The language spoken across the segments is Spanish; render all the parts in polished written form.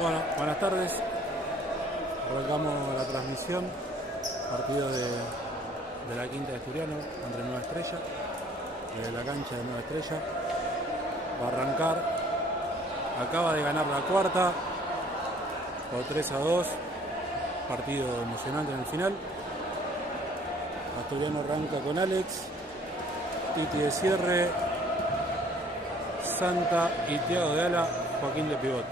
Bueno, buenas tardes. Arrancamos la transmisión. Partido de la Quinta de Asturiano entre Nueva Estrella. Desde la cancha de Nueva Estrella. Va a arrancar. Acaba de ganar la cuarta por 3-2. Partido emocionante en el final. Asturiano arranca con Alex, Titi de cierre, Santa y Thiago de ala, Joaquín de pivot.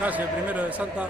Casi el primero de Santa.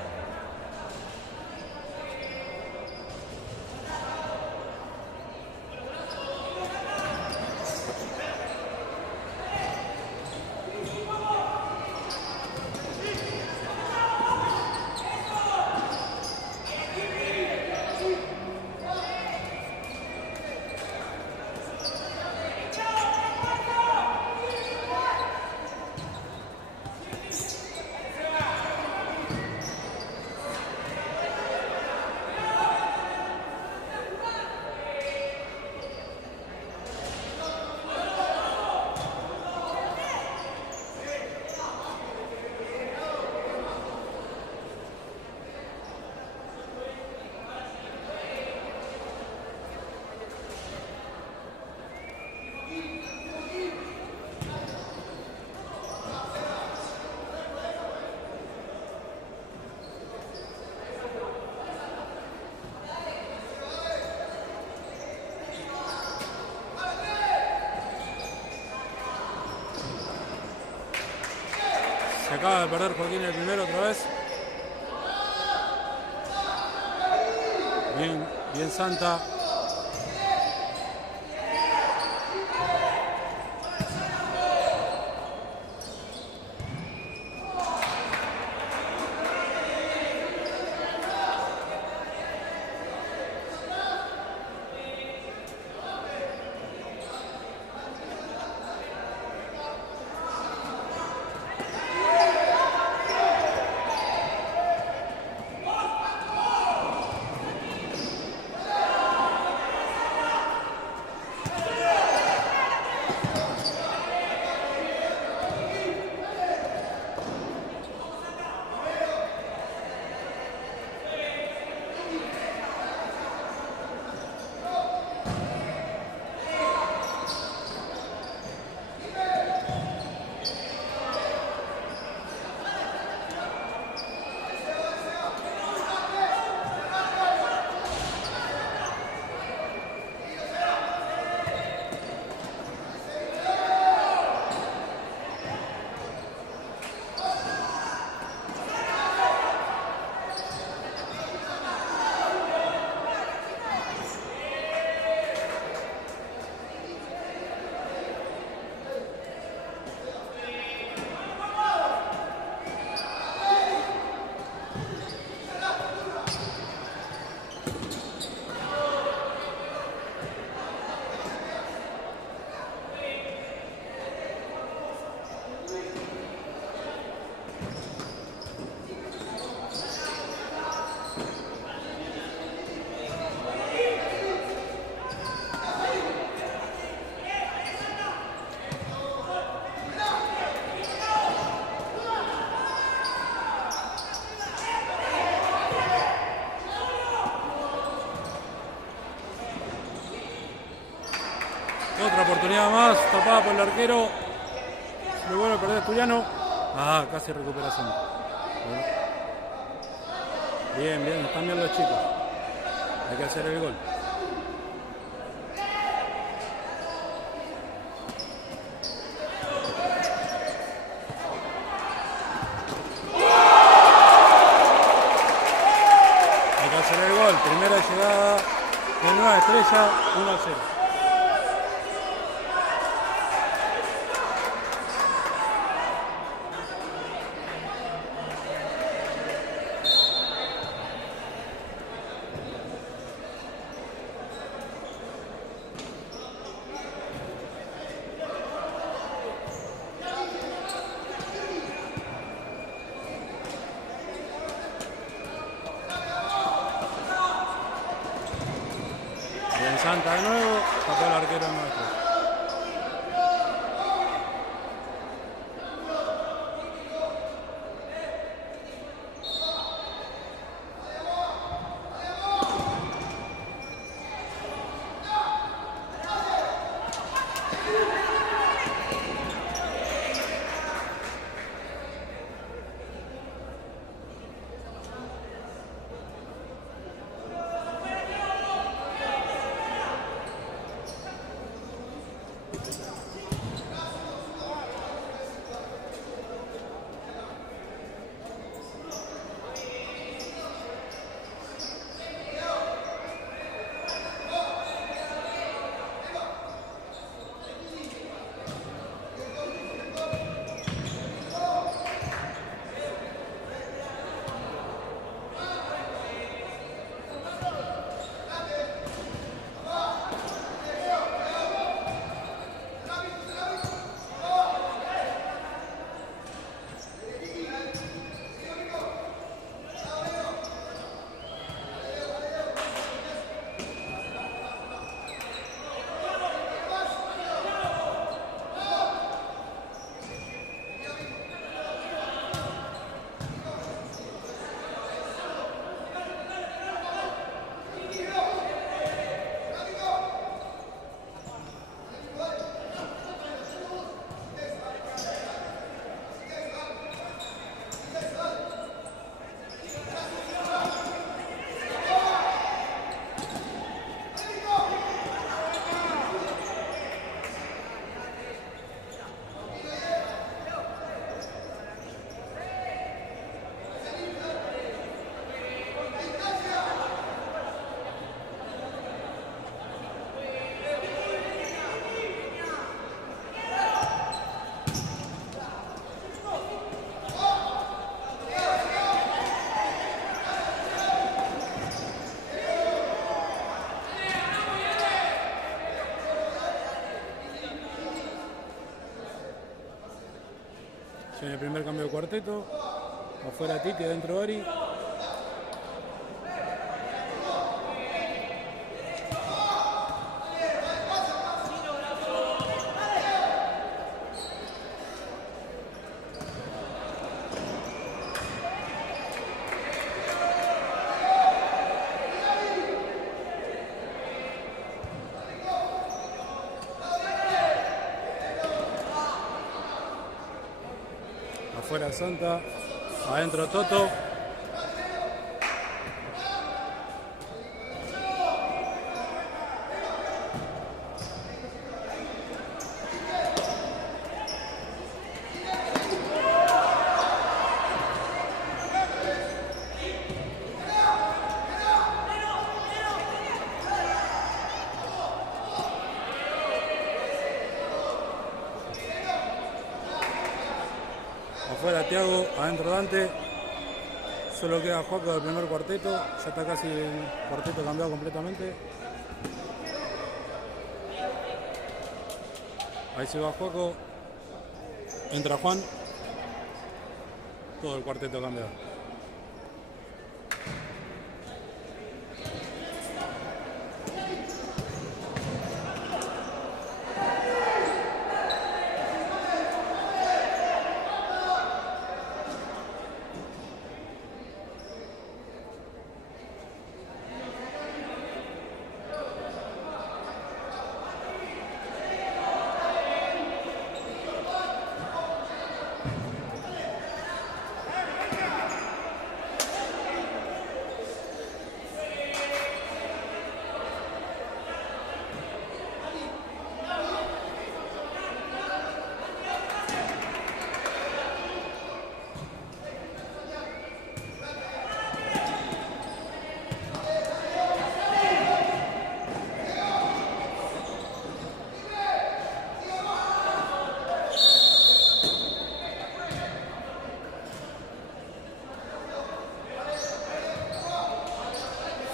Se acaba de perder Joaquín el primero otra vez. Bien Santa. Otra oportunidad más, tapada por el arquero. Se lo vuelve a perder Asturiano. Casi recuperación. Bien, están bien los chicos. Hay que hacer el gol. Hay que hacer el gol. Primera llegada de Nueva Estrella, 1-0. En el primer cambio de cuarteto, afuera Titi, adentro Ari. Afuera Santa, adentro Toto. Afuera Thiago, adentro Dante. Solo queda Joaco del primer cuarteto. Ya está casi el cuarteto cambiado completamente. Ahí se va Joaco. Entra Juan. Todo el cuarteto cambiado.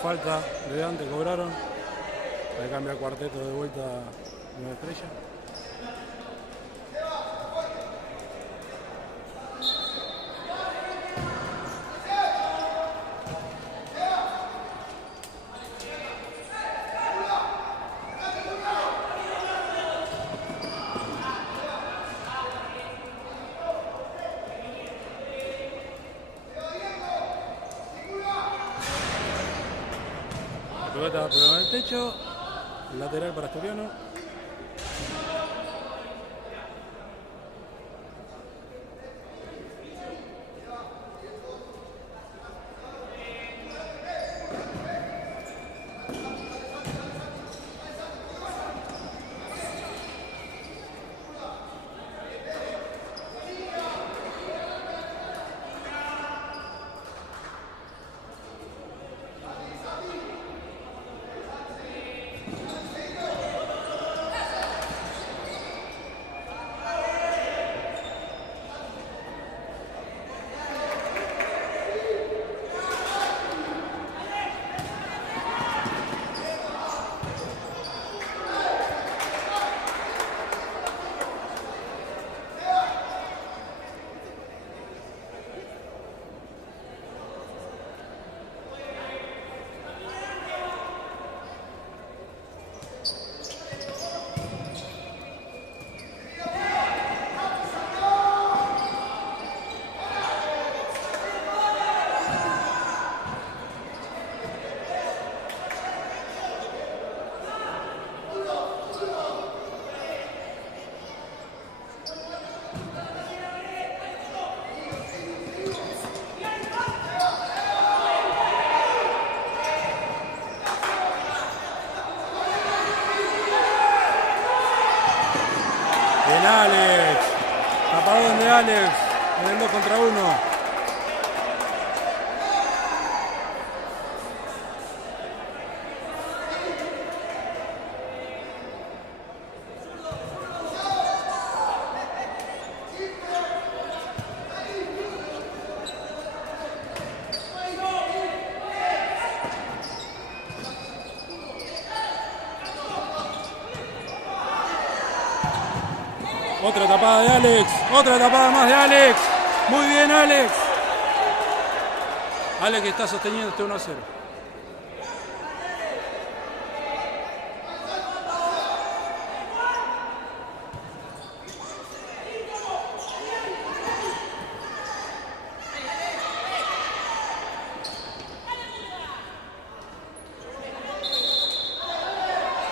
Falta de Dante, cobraron. Ahí cambia el cuarteto de vuelta a Nueva Estrella. La pelota pegó en el techo. Lateral para Asturiano. Bien Alex. Tapadón de Alex en el 2 contra 1. Otra tapada de Alex. Otra tapada más de Alex. Muy bien, Alex. Alex está sosteniendo este 1-0.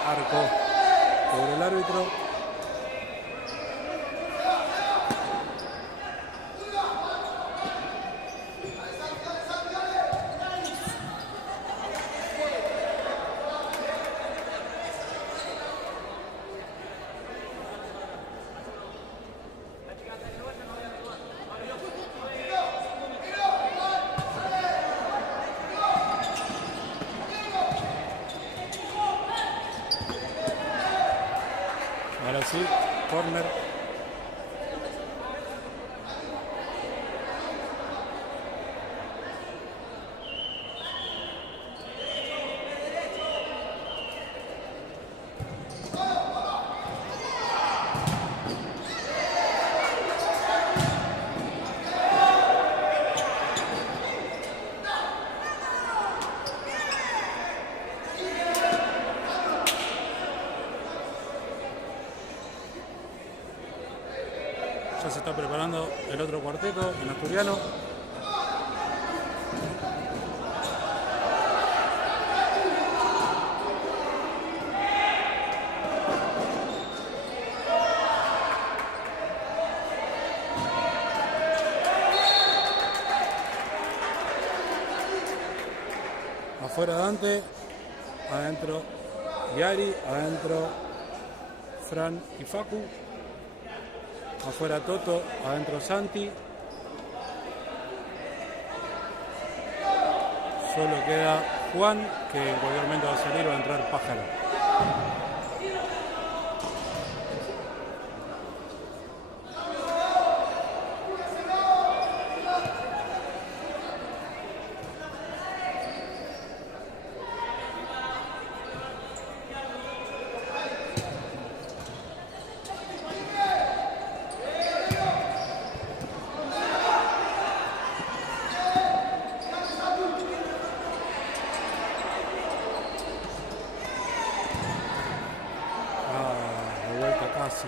Arco por el árbitro. Ahora sí, corner. Ya se está preparando el otro cuarteto en asturiano. Afuera Dante, adentro Yari, adentro Fran y Facu. Afuera Toto, adentro Santi. Solo queda Juan, que en cualquier momento va a salir, va a entrar Pájaro. Casi.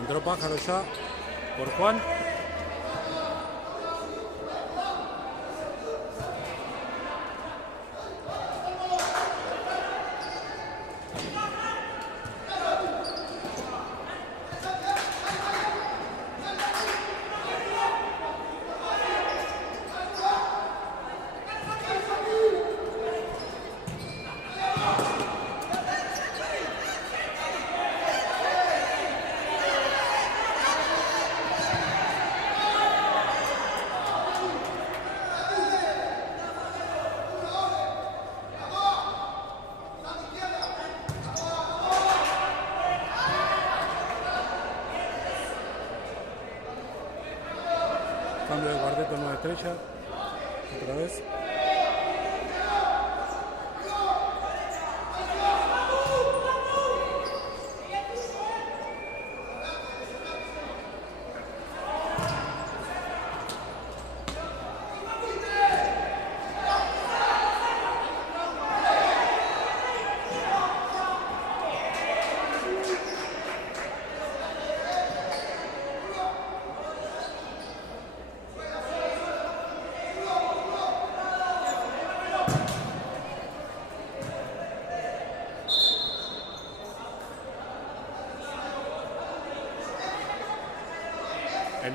Entró Pájaro ya por Juan. Cambio de cuarteto, nueva estrella. Otra vez.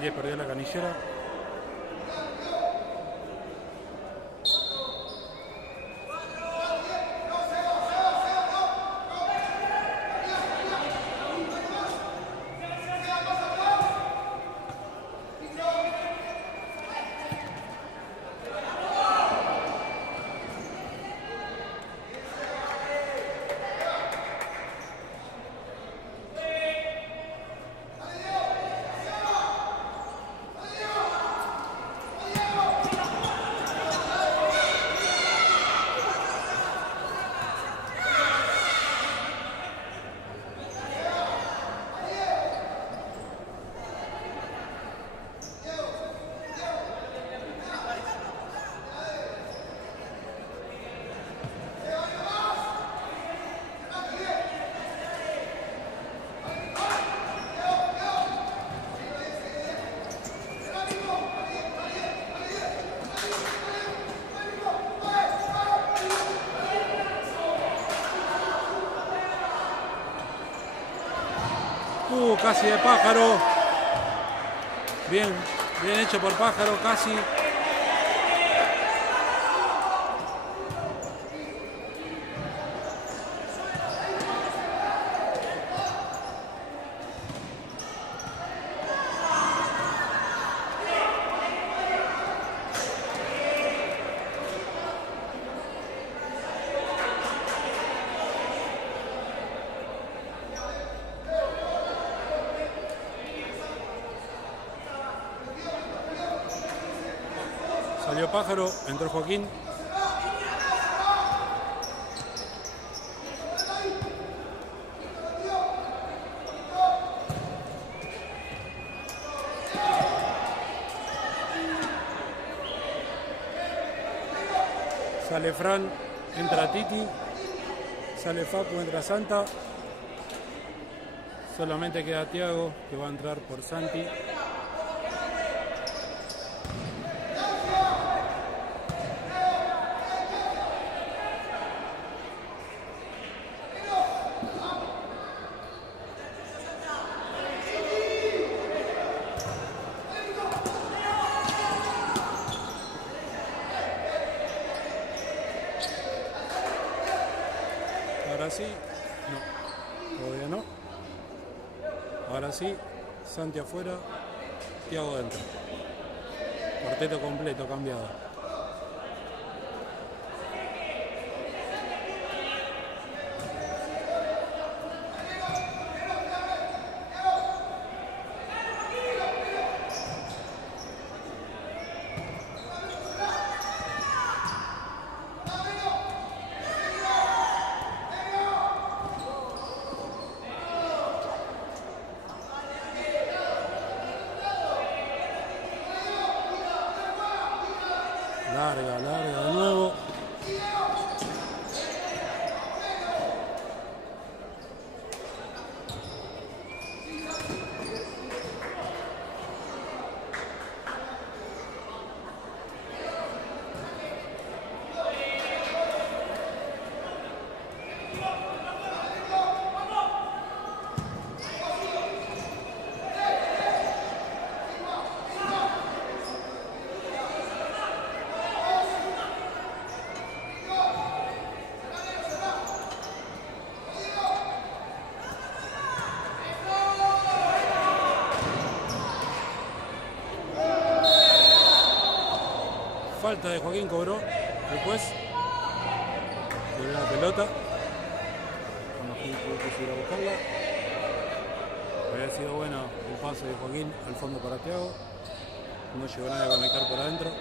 10 perdió la canillera. Casi de Pájaro. Bien hecho por Pájaro, casi. Salió Pájaro, entró Joaquín. Sale Fran, entra Titi. Sale Facu, entra Santa. Solamente queda Thiago, que va a entrar por Santi. Ahora sí, no, todavía no. Ahora sí, Santi afuera, Thiago dentro. Cuarteto completo cambiado. Larga de nuevo. Falta de Joaquín cobró el juez. Sobre la pelota. Cuando Joaquín pudo ir a buscarla. Había sido bueno el pase de Joaquín al fondo para Thiago. No llegó nadie a conectar por adentro.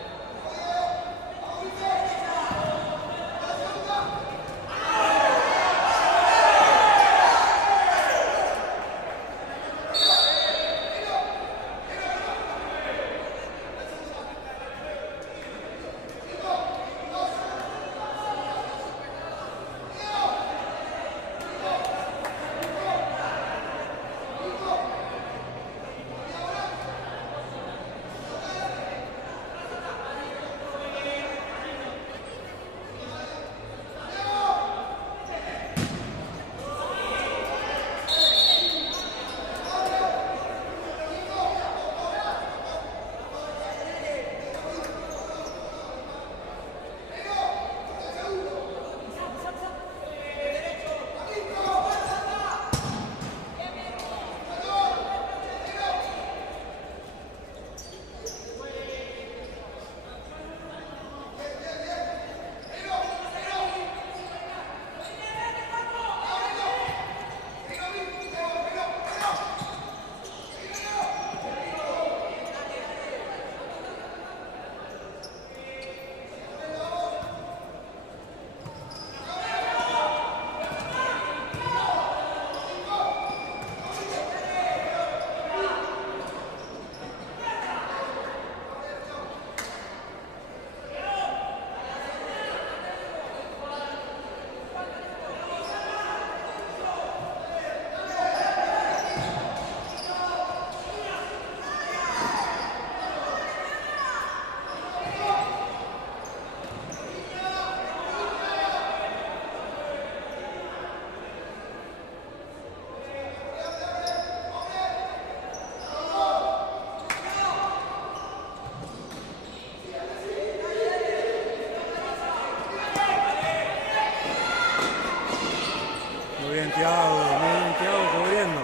muy bien Thiago cubriendo.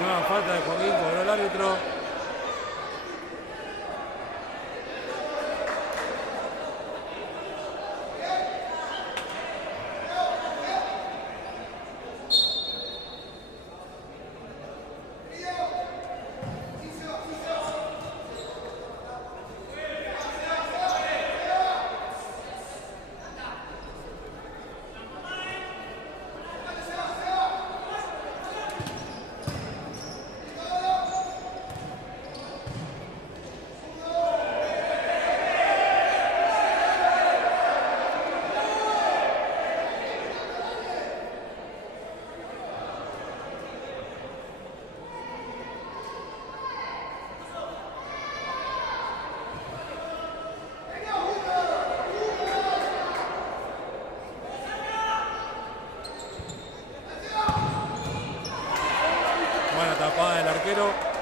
Nueva falta de Joaquín, cobró el árbitro. Buena tapada del arquero.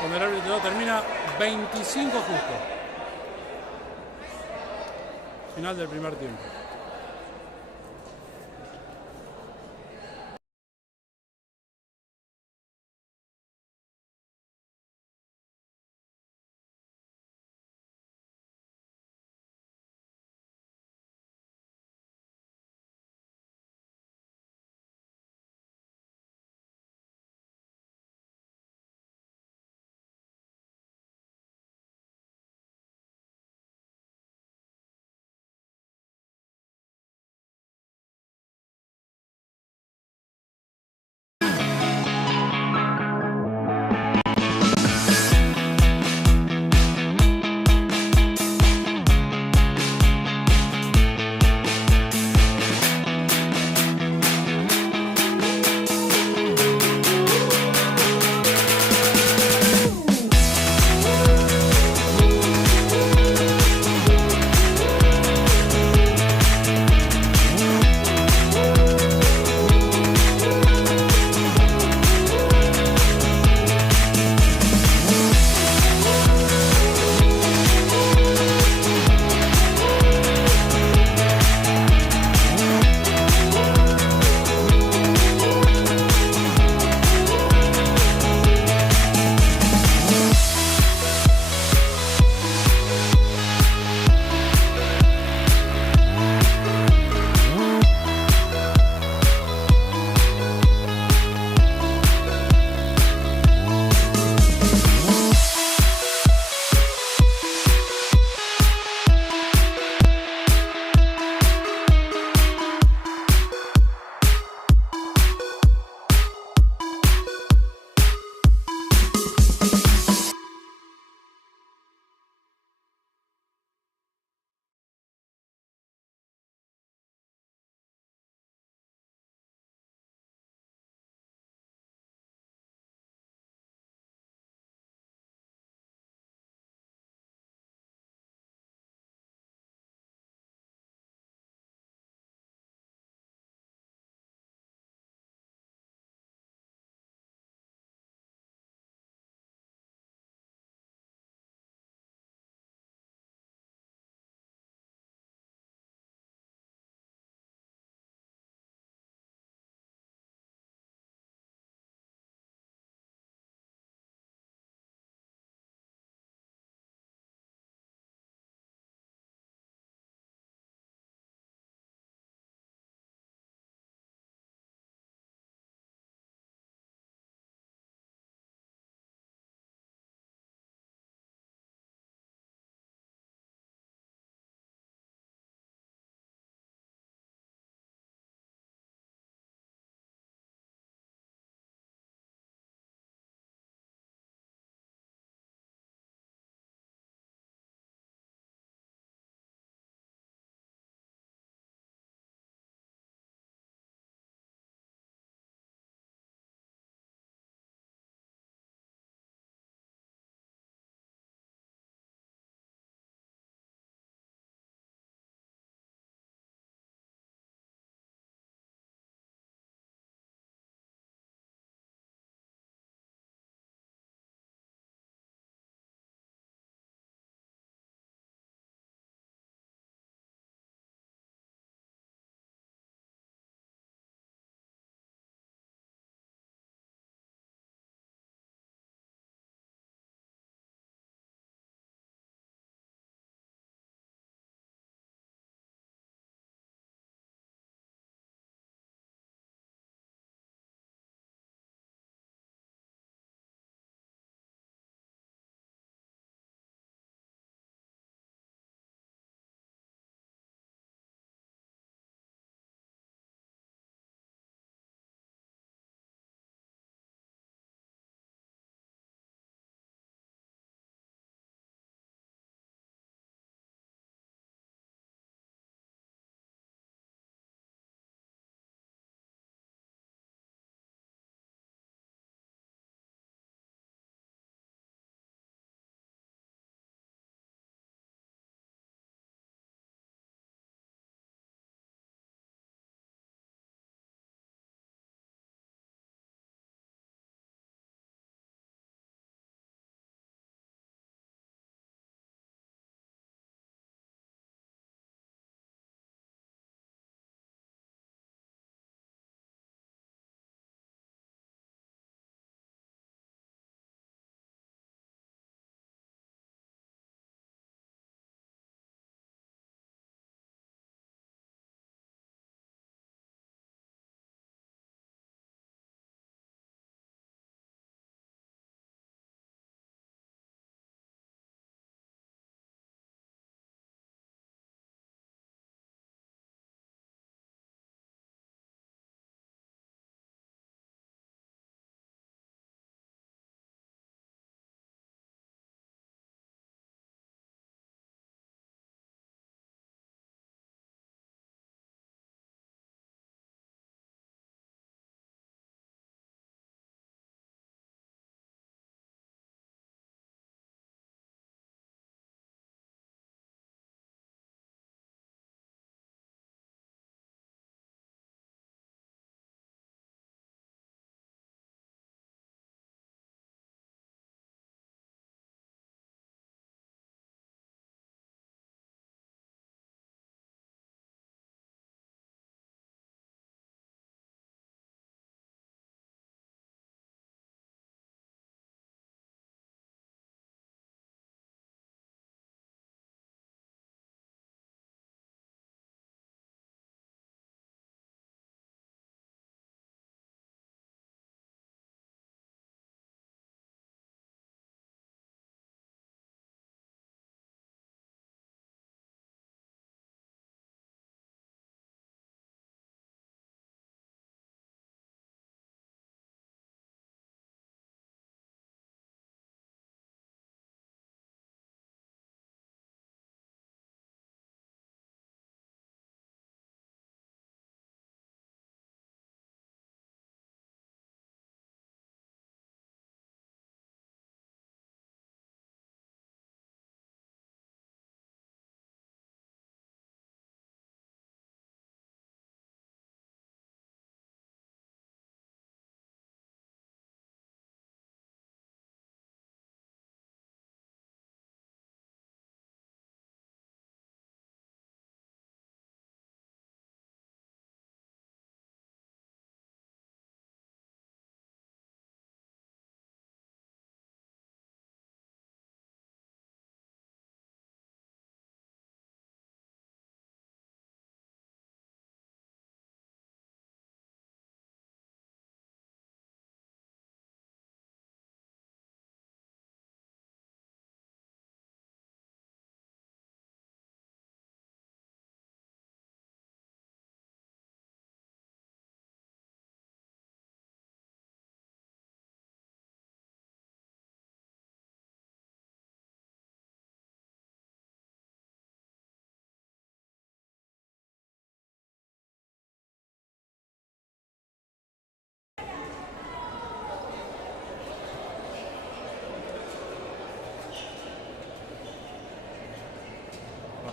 Cuando el árbitro termina 25 justo. Final del primer tiempo.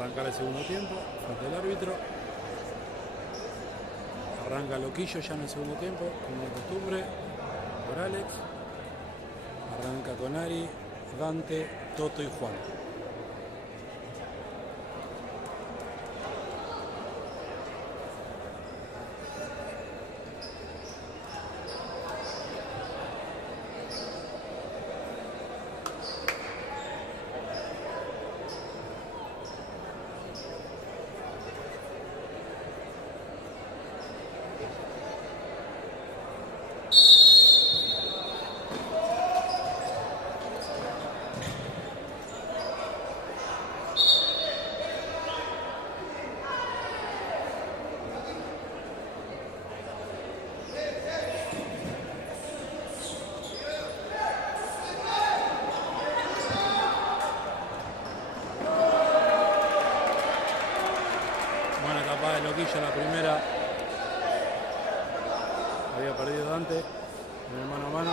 arrancar el segundo tiempo frente al árbitro. Arranca Loquillo ya en el segundo tiempo, como de costumbre, por Alex. Arranca con Ari, Dante, Toto y Juan. Loquillo la primera, había perdido Dante en el mano a mano.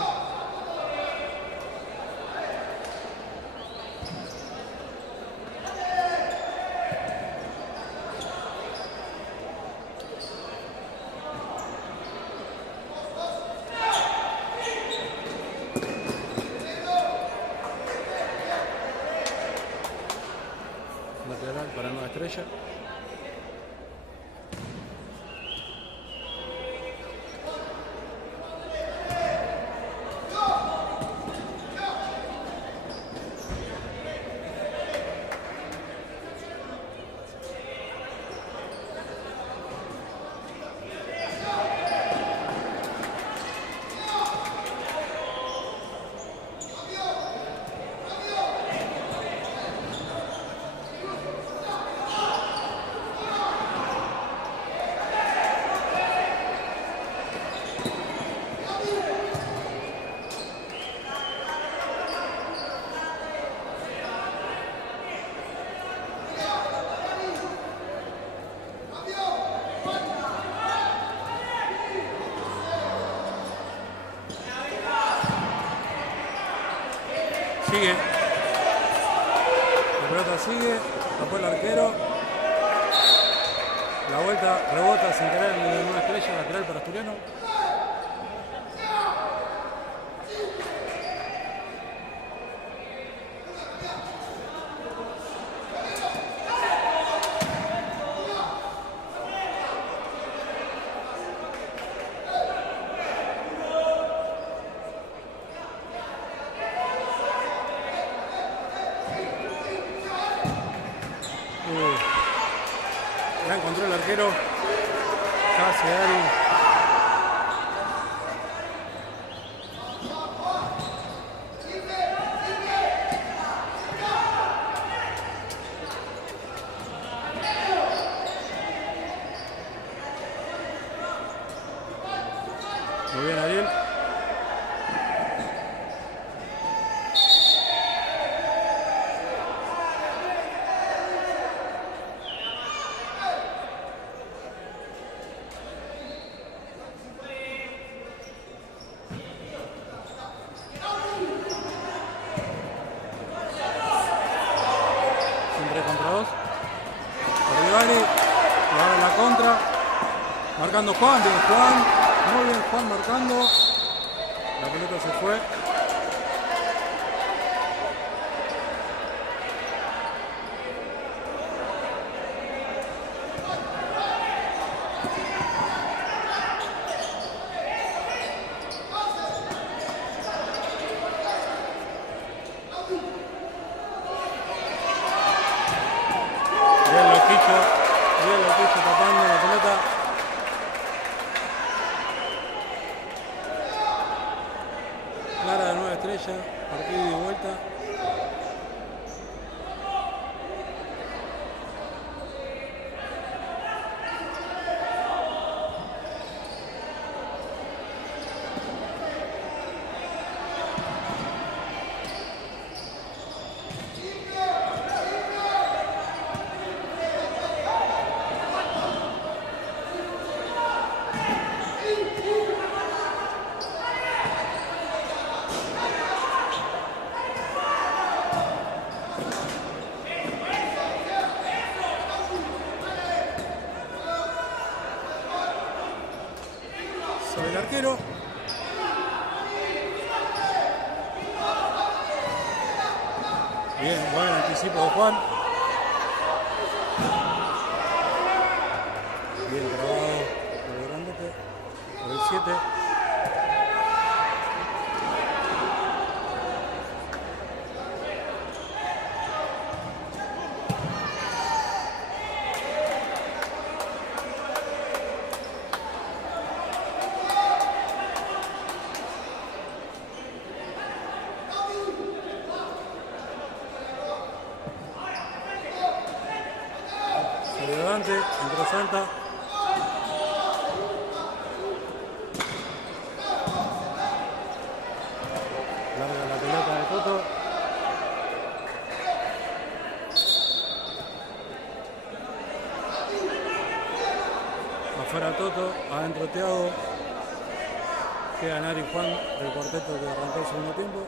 Lateral para Nueva Estrella. Sigue. La pelota sigue. Tapó el arquero. La vuelta rebota sin querer en Nueva Estrella. Lateral para Asturiano. Ya encontró el arquero. Casi Ari. Muy bien, Ariel. Marcando Juan, bien Juan, muy bien Juan marcando, la pelota se fue. Bien Loquillo tapando la pelota. Clara de Nueva Estrella, partido de vuelta. sobre el arquero. Bien, buen anticipo de Juan. Bien trabado por el grandote, por el 7. Entró Santa. Larga la pelota de Toto. Afuera Toto, adentro Thiago. Queda Nari Juan del cuarteto que arrancó el segundo tiempo.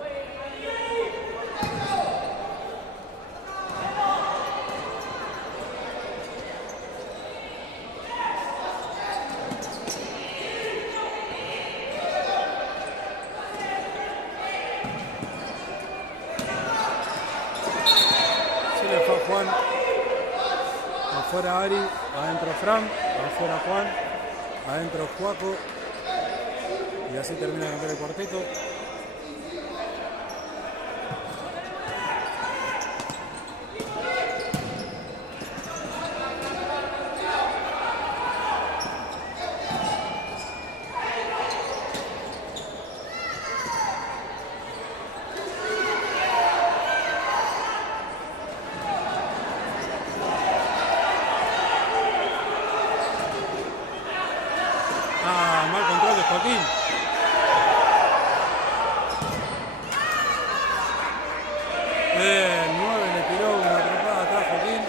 Juan, afuera Ari, adentro Fran, afuera Juan, adentro Juaco, y así termina de cambiar el cuarteto. Mal control de Joaquín. El 9 le tiró una atrapada atrás Joaquín.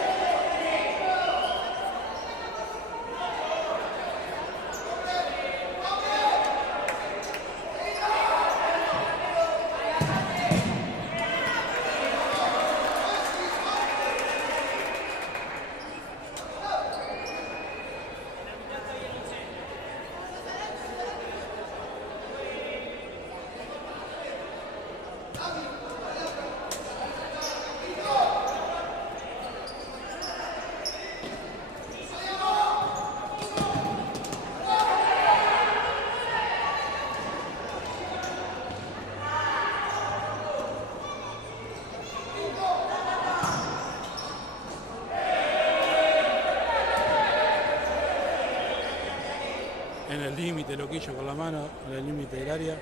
En el límite, Loquillo con la mano, en el límite del área.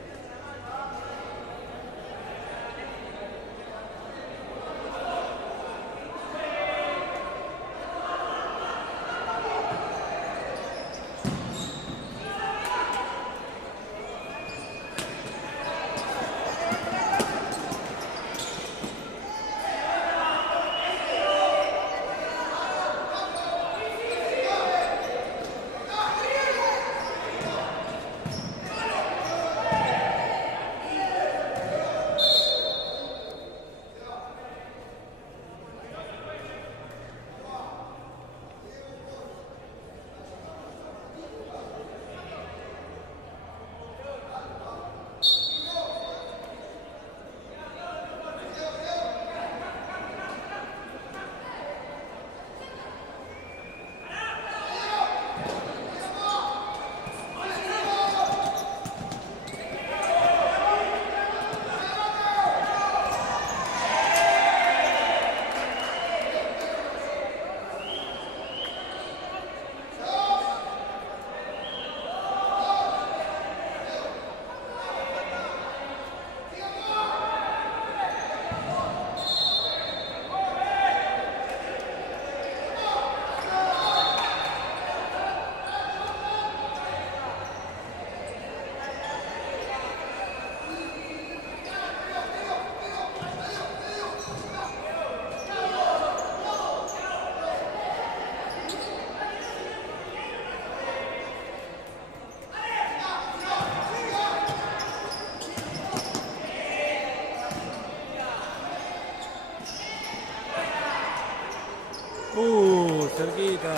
Cerquita.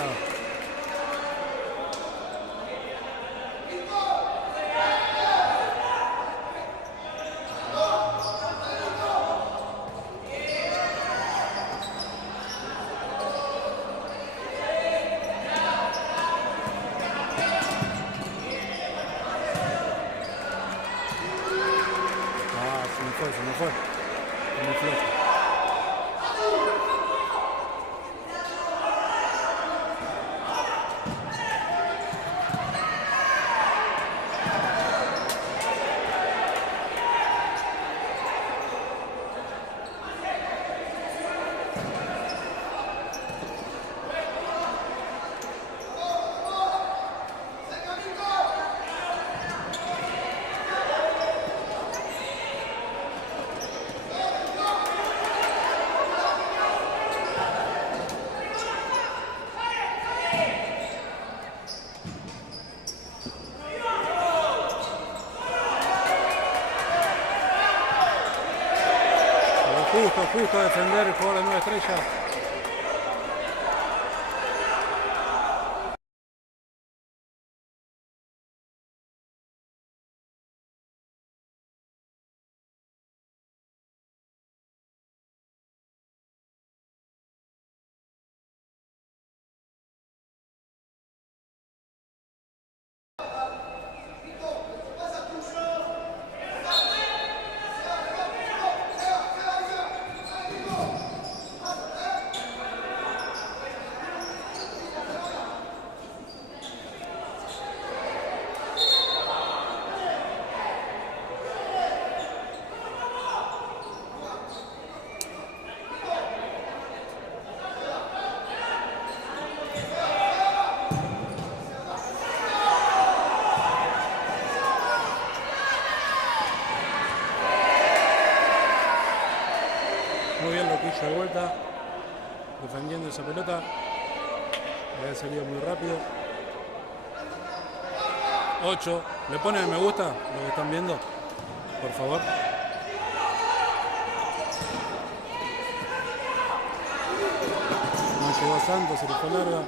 fue. Muy flojo. Justo a defender el jugador de Nueva Estrella. Muy bien Loquillo de vuelta, defendiendo esa pelota. Había salido muy rápido. 8. ¿Le ponen me gusta lo que están viendo? Por favor. No llegó Santos, se le fue larga.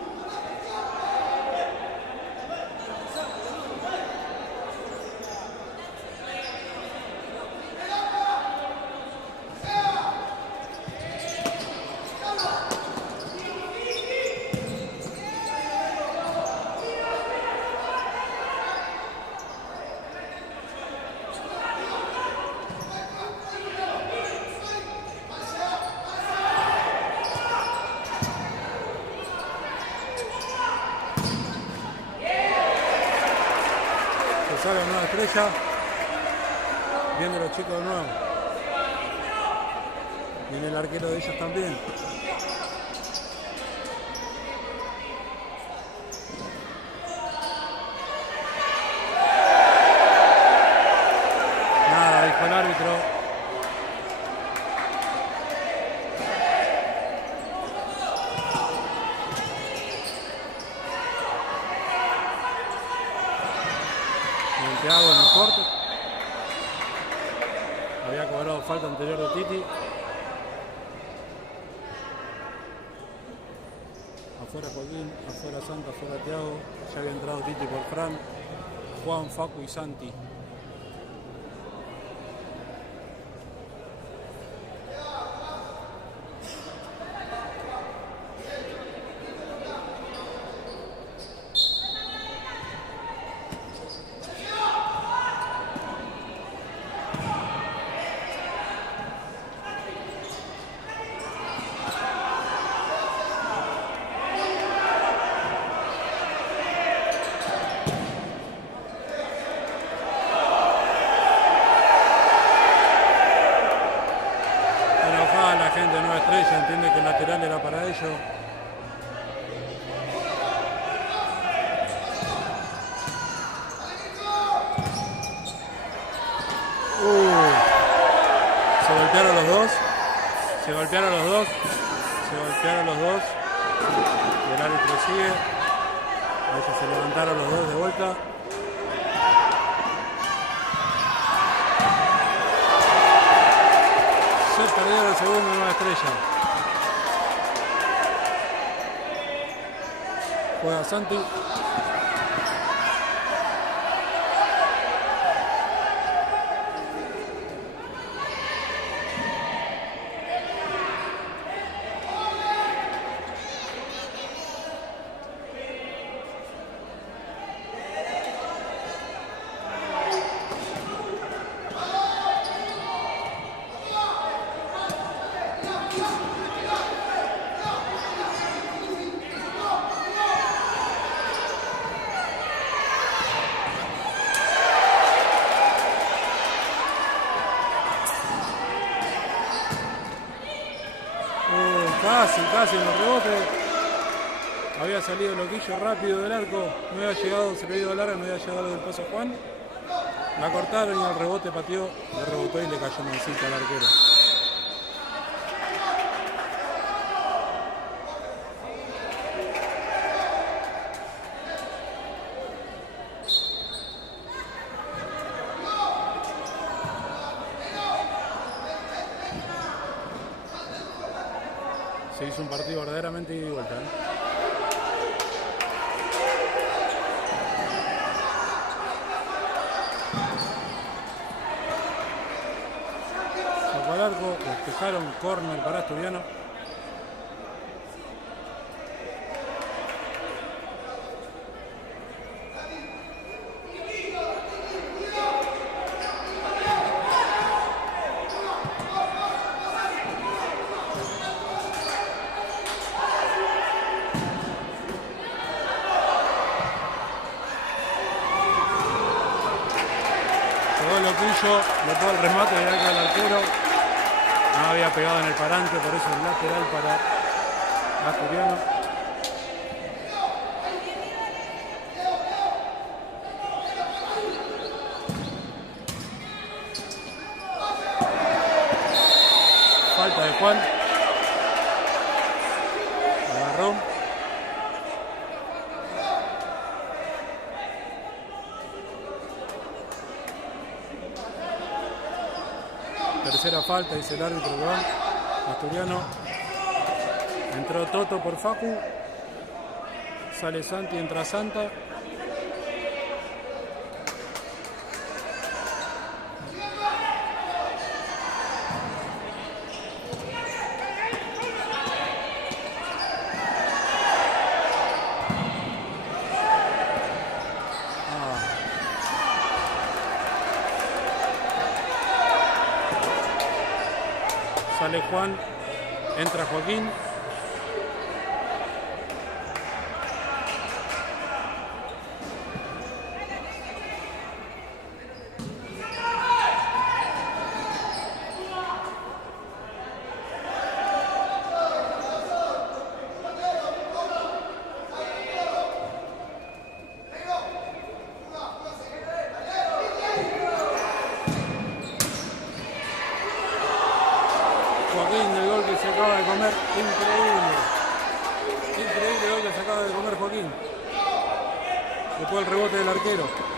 Sale Nueva Estrella, viendo los chicos de nuevo. Viene el arquero de ellos también. Nada, dijo el árbitro. Thiago en el corte. Había cobrado falta anterior de Titi. Afuera Joaquín, afuera Santa, afuera Thiago. Ya había entrado Titi por Fran, Juan, Facu y Santi. Entiende que el lateral era para ellos. Se golpearon los dos. Se golpearon los dos. Se golpearon los dos. Y el árbitro sigue. A ellos se levantaron los dos de vuelta. Se perdió el segundo Nueva Estrella. Juega Santi. Racing el rebote. Había salido Loquillo rápido del arco. No había llegado, se le dio larga, no había llegado del paso Juan. La cortaron y el rebote pateó, le rebotó y le cayó mancita al arquero. Se hizo un partido verdaderamente ida y vuelta, ¿eh? Sacó al arco, despejaron, córner para Asturiano. Le pegó el remate de acá al arquero. No había pegado en el parante, por eso el lateral para Asturiano. Falta de Juan. Agarró. Tercera falta, dice el árbitro, Asturiano. Entró Toto por Facu. Sale Santi, entra Santa. Sale Juan, entra Joaquín. Joaquín, el gol que se acaba de comer, increíble. Increíble el gol que se acaba de comer Joaquín. Después el rebote del arquero.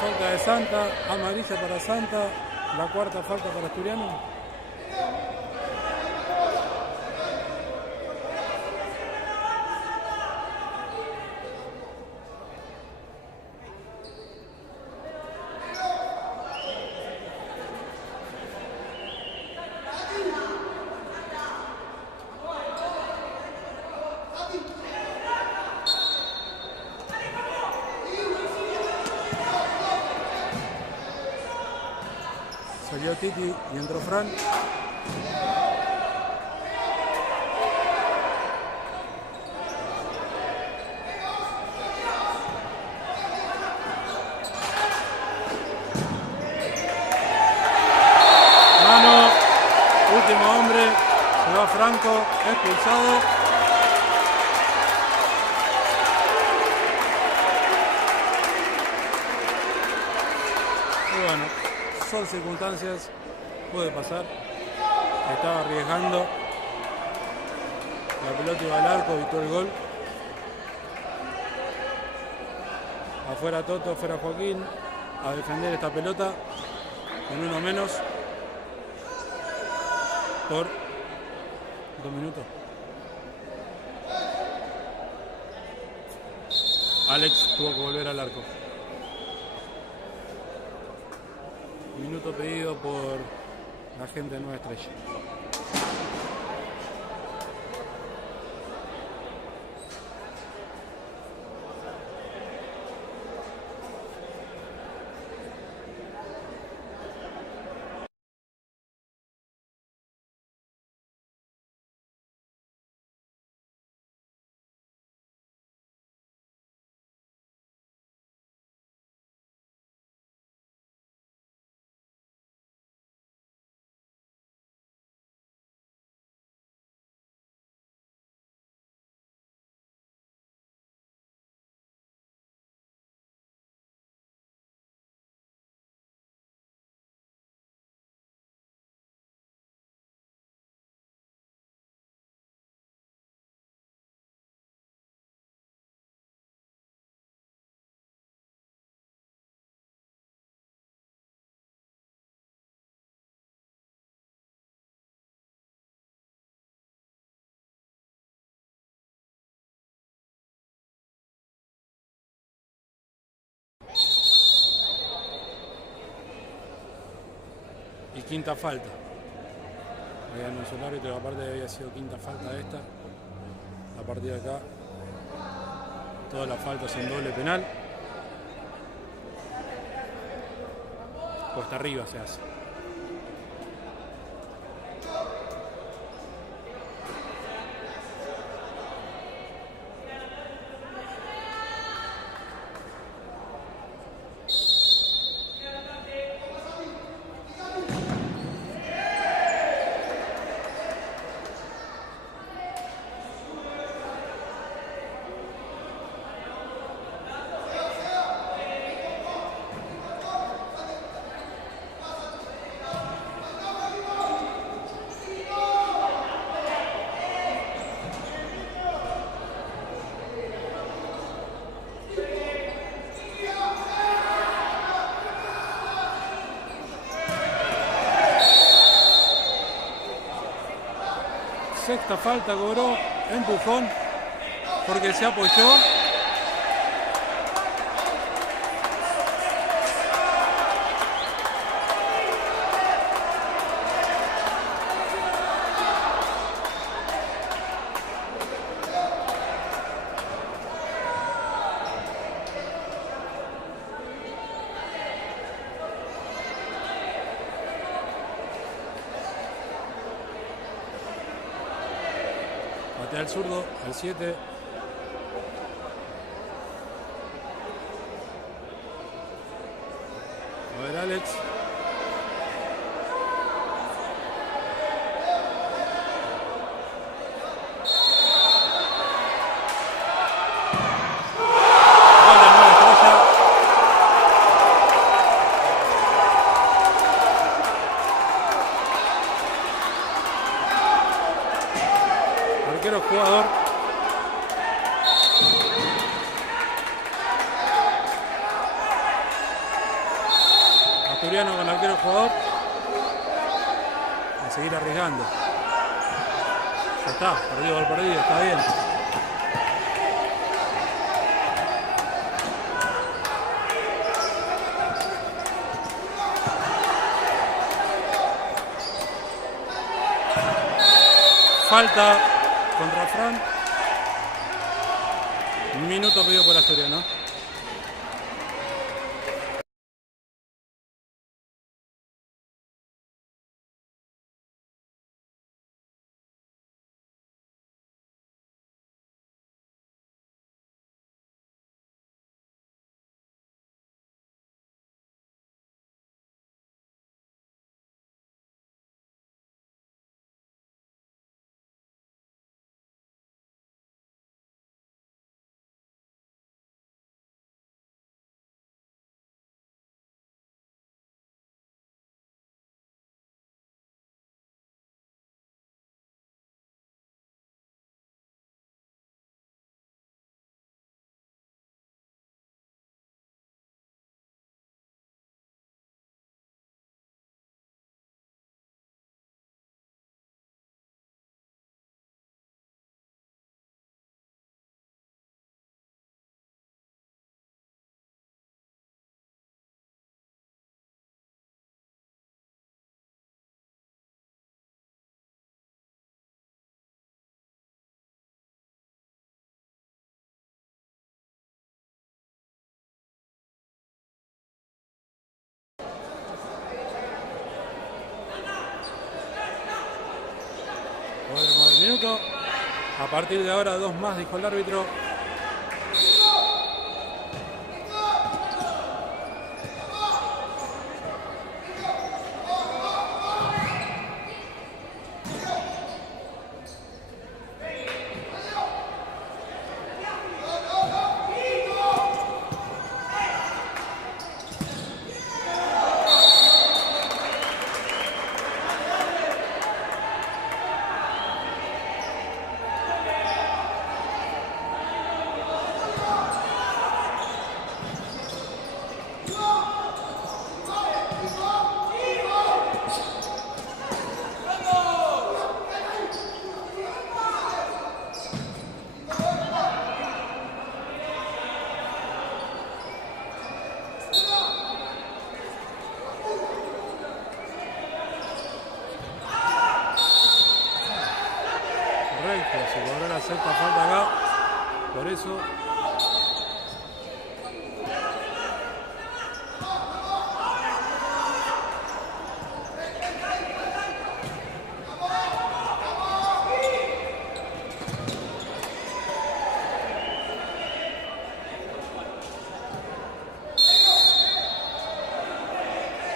Falta de Santa, amarilla para Santa, la cuarta falta para Asturiano. Salió Titi y entró Fran. Mano, último hombre, se va Franco, expulsado. Y bueno, son circunstancias, puede pasar. Estaba arriesgando. La pelota iba al arco, evitó el gol. Afuera Toto, afuera Joaquín. A defender esta pelota con uno menos por 2 minutos. Alex tuvo que volver al arco. Minuto pedido por la gente de Nueva Estrella. Y quinta falta. Había anunció el árbitro, aparte había sido quinta falta esta. A partir de acá, todas las faltas son doble penal. Cuesta arriba se hace. Sexta falta cobró, empujón, porque se apoyó. Patea al zurdo, al 7. A ver, Alex. Gol de Nueva Estrella. Arquero jugador. Asturiano con arquero jugador. A seguir arriesgando. Ya está, perdido gol perdido, está bien. Falta contra Fran. Un minuto pedido por Asturiano. minuto. A partir de ahora 2 más, dijo el árbitro. Se cobró la sexta falta acá, por eso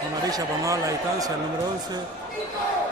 amarilla por no dar la distancia al número 11.